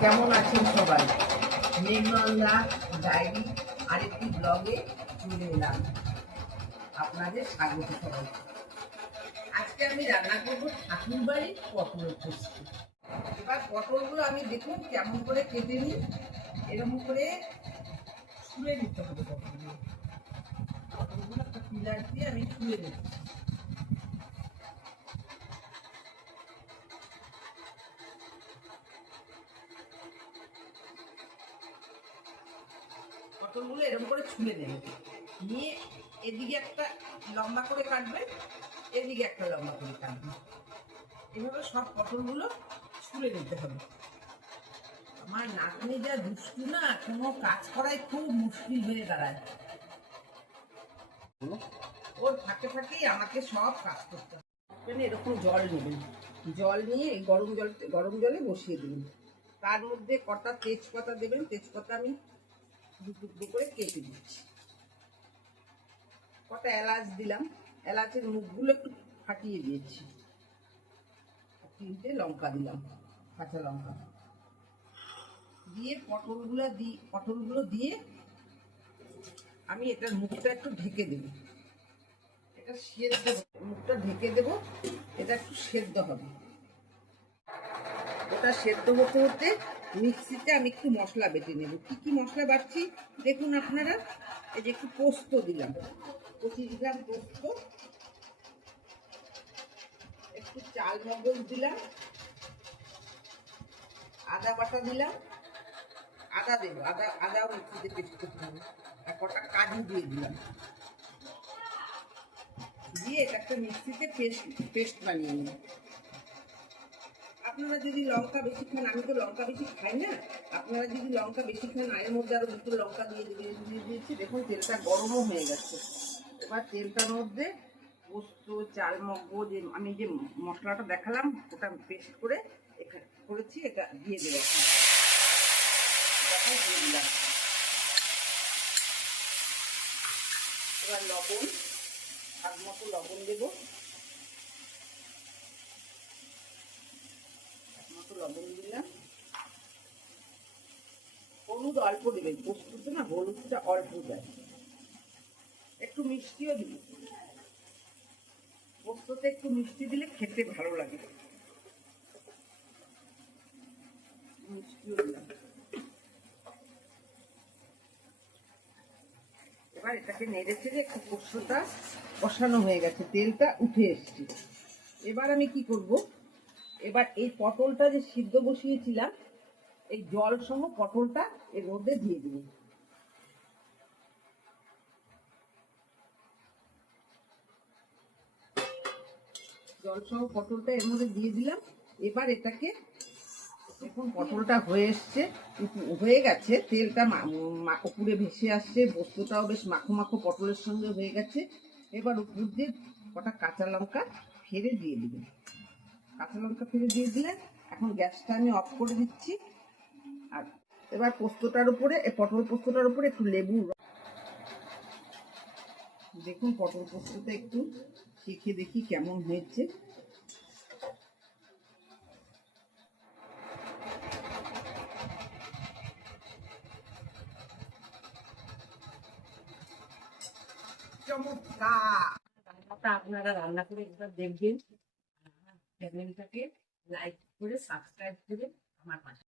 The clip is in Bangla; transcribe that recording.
কেমন আছেন সবাই? মেঘনন্দা ডায়েরি আরেকটি ব্লগে চলে এলাম। আপনাদের স্বাগত সবাই আজকে আমি রান্না করব ঠাকুর বাড়ির পটলের পোস্ত এবার পটলগুলো আমি দেখুন কেমন করে কেটে নিই। এরকম করে ছুঁড়ে নিতে হবে পটলগুলো। পটলগুলো একটা পিলার দিয়ে আমি ছুঁড়ে নিচ্ছি। পটলগুলো এরকম করে ছুলে নেবে নিয়ে এদিকে একটা লম্বা করে কাটবে এদিকে একটা লম্বা করে কাটবে। এভাবে সব পটলগুলো ছুলে নিতে হবে। আমার নাতনি যা দুষ্টু না কোনো কাজ করাই খুব মুশকিল হয়ে দাঁড়ায়। ওর ফাঁকে ফাঁকেই আমাকে সব কাজ করতে হবে। মানে এরকম জল নেবেন। জল নিয়ে গরম জল গরম জলে বসিয়ে দেবেন তার মধ্যে কটা তেজপাতা দেবেন তেজপাতা আমি দু টুকরো করে কেটে দিচ্ছি। কটা এলাচ দিলাম, এলাচের মুখগুলো একটু ফাটিয়ে দিয়েছি। তিনটে লঙ্কা দিলাম, কাঁচা লঙ্কা। দিয়ে পটলগুলো দি পটলগুলো দিয়ে আমি এটার মুখটা একটু ঢেকে দেব। এটা সেদ্ধ মুখটা ঢেকে দেব, এটা একটু সেদ্ধ হবে। ওটা সেদ্ধ হতে হতে মিক্সিতে আমি একটু মশলা বেটে নেব। কি কি মশলা বাটছি? দেখুন আপনারা, এই যে একটু পোস্ত দিলাম। পঁচিশ দিলাম পোস্ত। একটু চাল মগজ দিলাম। আদা বাটা দিলাম। আদা দেবো, আদা আদাও মিক্সিতে পেস্ট করতে হবে। আর কটা কাজু দিয়ে দিলাম। দিয়ে এটা একটা মিক্সিতে পেস্ট পেস্ট বানিয়ে নিলাম আপনারা যদি লঙ্কা বেশি খান, আমি তো লঙ্কা বেশি খাই না। আপনারা যদি লঙ্কা বেশি খান এর মধ্যে আরও দুটো লঙ্কা দিয়ে দিয়ে দিয়েছি। দেখুন, তেলটা গরমও হয়ে গেছে। এবার তেলটার মধ্যে পোস্ত চাল মগজ আমি যে মশলাটা দেখালাম, ওটা পেস্ট করে এখানে করেছি, এটা দিয়ে এখন। দিয়ে দিলাম। এবার লবণ, স্বাদ মতো লবণ দেবো মতো লবণ দিলাম হলুদ অল্প দেবেন পোস্ততে না হলুদটা অল্প দেয় একটু মিষ্টিও দিবি পোস্ততে একটু মিষ্টি দিলে খেতে ভালো লাগে। এবার এটাকে নেড়ে চেড়ে একটু পোস্তটা কষানো হয়ে গেছে, তেলটা উঠে এসছে। এবার আমি কি করব? এবার এই পটলটা যে সিদ্ধ বসিয়েছিলাম, এই জল সহ পটলটা এর মধ্যে দিয়ে দিব জল সহ পটলটা এর মধ্যে দিয়ে দিলাম। এবার এটাকে দেখুন, পটলটা হয়ে এসছে, হয়ে গেছে, তেলটা উপরে ভেসে আসছে, বস্তুটাও বেশ মাখো মাখো পটলের সঙ্গে হয়ে গেছে। এবার উপর দিয়ে কটা কাঁচা লঙ্কা ফেলে দিয়ে দিবেন। কাঁচা লঙ্কা ফেলে দিয়ে দিলেন। এখন গ্যাসটা আমি অফ করে দিচ্ছি। আর এবার পোস্তটার উপরে এই পটল পোস্তটার উপরে একটু লেবু দেখুন পটল পোস্তটা একটু চেখে দেখি কেমন হয়েছে। চমৎকার। আপনারা রান্না করে একবার দেখবেন চ্যানেলটাকে লাইক করে সাবস্ক্রাইব করে আমার পাশে